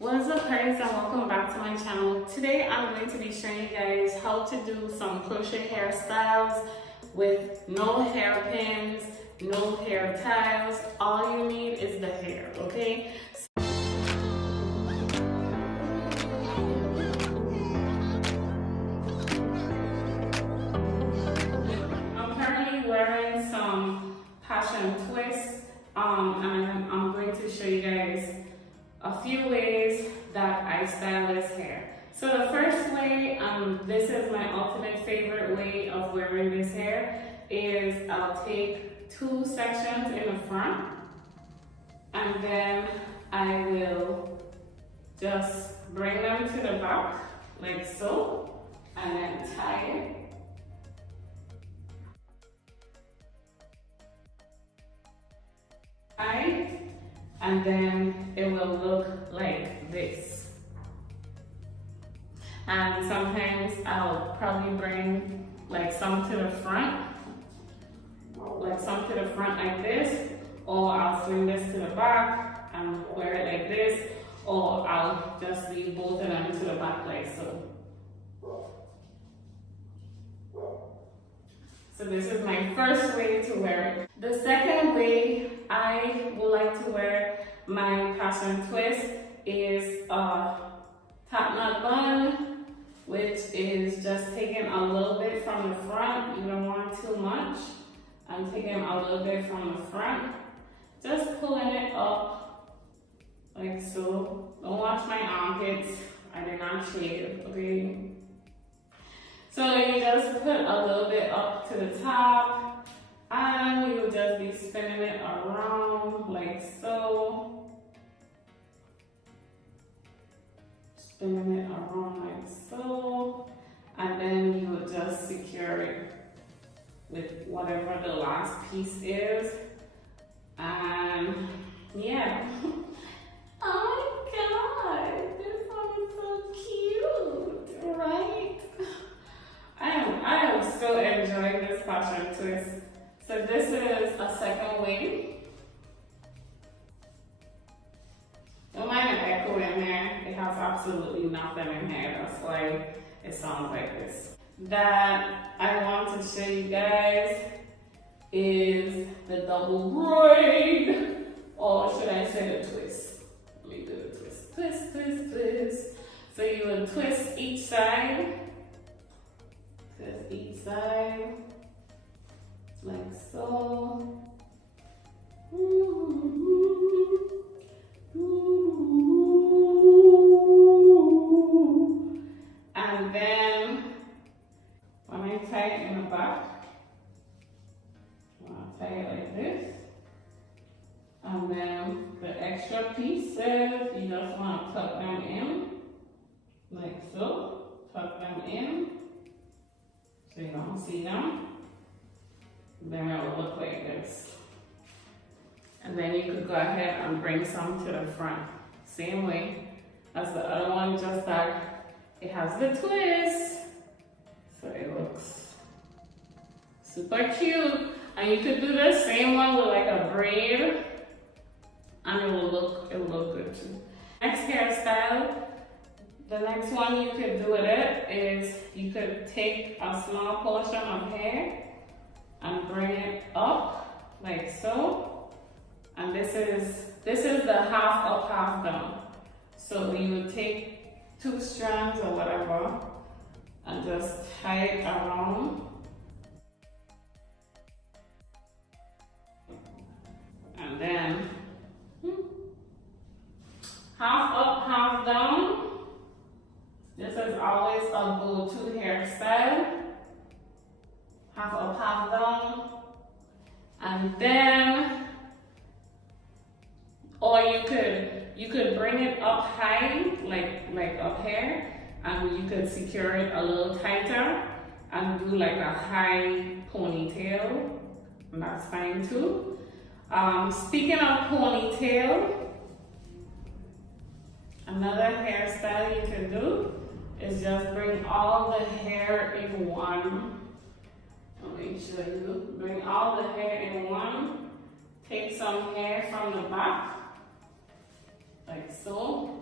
What's up guys, and welcome back to my channel. Today I'm going to be showing you guys how to do some crochet hairstyles with no hairpins, no hair ties. All you need is the hair, okay? I'm currently wearing some passion twists and I'm going to show you guys a few ways that I style this hair. So the first way, this is my ultimate favorite way of wearing this hair, is I'll take two sections in the front and then I will just bring them to the back like so and then tie it. And then it will look like this. And sometimes I'll probably bring like some to the front, like this, or I'll swing this to the back and wear it like this, or I'll just leave both of them to the back like so. So this is my first way to wear it. The second way I would like to wear my passion twist is a top knot bun, which is just taking a little bit from the front. You don't want too much. I'm taking a little bit from the front, just pulling it up like so. Don't watch my armpits. I did not shave, okay? So you just put a little bit up to the top and you'll just be spinning it around like so. Spinning it around like so. And then you will just secure it with whatever the last piece is. And yeah. Oh my god, this one is so cute, right? I am still enjoying this passion twist. So this is a second way. Don't mind the echo in there. It has absolutely nothing in here. That's why it sounds like this. That I want to show you guys is the double braid. Or should I say the twist? Let me do the twist. Twist, twist, twist. So you will twist each side. Twist each side, like so. And then when I tie it in the back, I'll tie it like this. And then the extra pieces, you just want to tuck them in, like so. Tuck them in. So you don't see them, then it will look like this. And then you could go ahead and bring some to the front. Same way as the other one, just that it has the twist. So it looks super cute. And you could do the same one with like a braid and it will look good too. Next hairstyle. The next one you could do with it is you could take a small portion of hair and bring it up like so. And this is the half up, half down. So you would take two strands or whatever and just tie it around. And then half up, half down. This is always a go-to hairstyle. Half up, half down. And then, or you could bring it up high, like up here, and you could secure it a little tighter and do like a high ponytail, and that's fine too. Speaking of ponytail, another hairstyle you can do is just bring all the hair in one. Let me show you. Bring all the hair in one. Take some hair from the back, like so.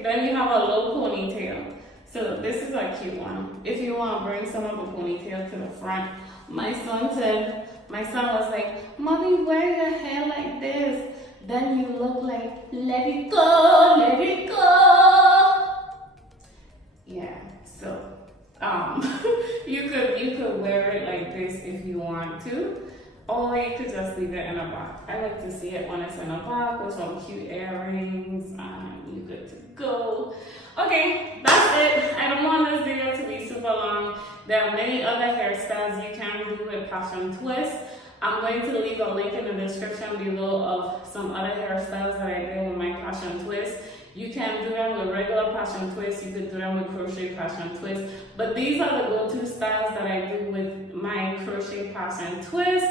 Okay, then you have a low ponytail. So this is a cute one. If you want to bring some of the ponytail to the front. My son was like, Mommy, wear your hair like this. Then you look like, let it go, let it go. Yeah, so you could wear it like this if you want to. Or you could just leave it in a box. I like to see it when it's in a box with some cute earrings, and you're good to go. Okay, that's it. I don't want this video to be super long. There are many other hairstyles you can do with passion twist. I'm going to leave a link in the description below of some other hairstyles that I did with my passion twist. You can do them with regular passion twist, you could do them with crochet passion twist, but these are the go-to styles that I do with my crochet passion twist.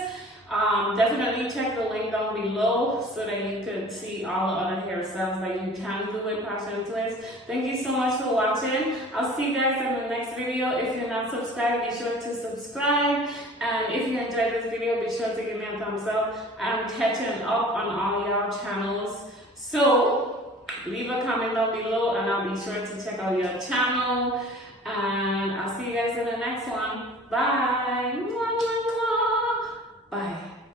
Definitely check the link down below so that you could see all the other hairstyles that you can do with passion twist. Thank you so much for watching. I'll see you guys in the next video. If you're not subscribed, be sure to subscribe. And if you enjoyed this video, be sure to give me a thumbs up. I'm catching up on all y'all channels. So leave a comment down below and I'll be sure to check out your channel. And I'll see you guys in the next one. Bye. Bye.